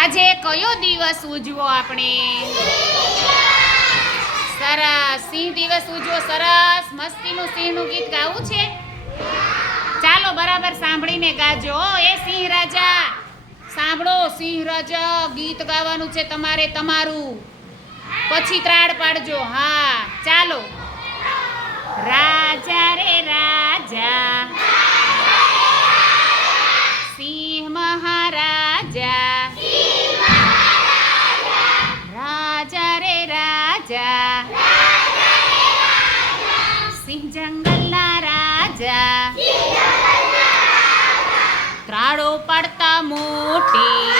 આજે કયો દિવસ ઉજવો આપણે? સરસ, સિંહ દિવસ ઉજવો. સરસ, મસ્તીનું સિંહનું ગીત ગાવું છે? ચાલો બરાબર સાંભળીને ગાજો. એ સિંહ રાજા સાંભળો. સિંહ રાજા ગીત ગાવાનું છે તમારે, તમારું. પછી ત્રાડ પાડજો. હા ચાલો. રાજા રે રાજા, સિંહ મહારાજા, રાજા રે રાજા, સિંહ જંગલના રાજા, ત્રાડો પાડતા મોટી.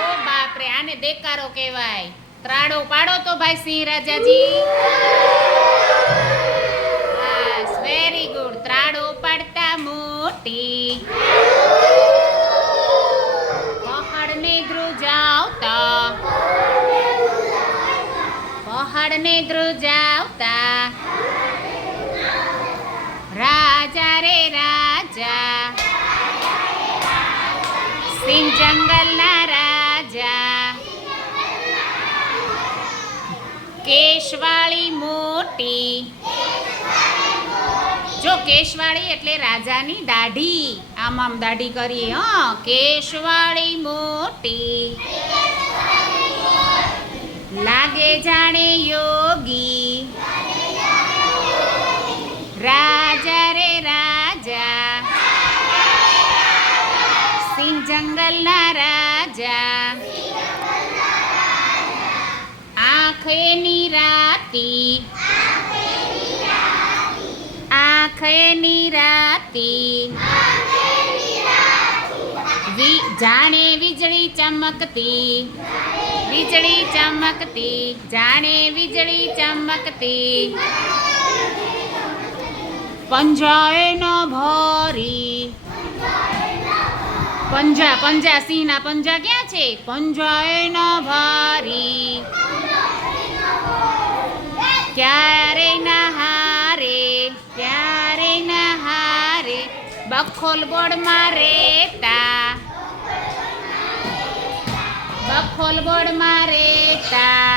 ઓ બાપરે, આને દેકારો કહેવાય. ત્રાડો પાડો તો ભાઈ સિંહ રાજાજી. બસ, વેરી ગુડ. ત્રાડો પાડતા મોટી, પહાડને ધ્રુજાવતા, પહાડને ધ્રુજાવતા, રાજા રે રાજા, સિંહ જંગલના રાજા, કેશવાળી મોટી. જો કેશવાળી એટલે રાજાની દાઢી. આમ આમ દાઢી કરીએ. હા, કેશવાળી મોટી, લાગે જાણે યોગી, રાજા રે રાજા, સિંહ જંગલના રાજા, આંખે નિરાતી, આંખે નિરાતી, જાણે વીજળી ચમકતી, વીજળી ચમકતી, જાણે વીજળી ચમકતી, પંજાએ ન ભરી. પંજા, પંજા, સિંહના પંજા ક્યાં છે? પંજાએ ન ભરી, ક્યારે ના હારે, ક્યારે ના હારે, બખોલ બોર્ડમાં રેતા, બખોલ બોર્ડમાં રેતા,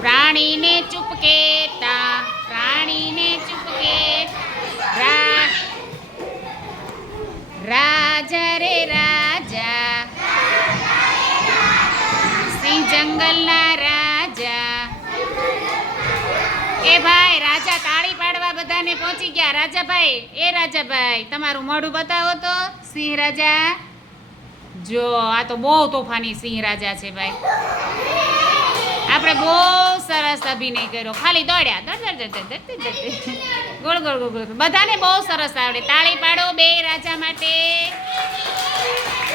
પ્રાણીને ચૂપ કહેતા, પ્રાણીને ચૂપ કહેતા, રાજા રે રાજા, સિંહ જંગલના રાજા. એ ભાઈ રાજા, તાળી પાડવા બધાને પહોંચી ગયા. રાજાભાઈ, એ રાજાભાઈ તમારું મોઢું બતાવો તો. સિંહ રાજા જો, આ તો બહુ તોફાની સિંહ રાજા છે ભાઈ. આપણે બહુ સરસ અભિનય કર્યો. ખાલી દોડ્યા, દોડ દોડ દોડ દોડ દોડ, ગોળ ગોળ ગોળ ગોળ. બધાને બહુ સરસ આવડે. તાળી પાડો બે રાજા માટે.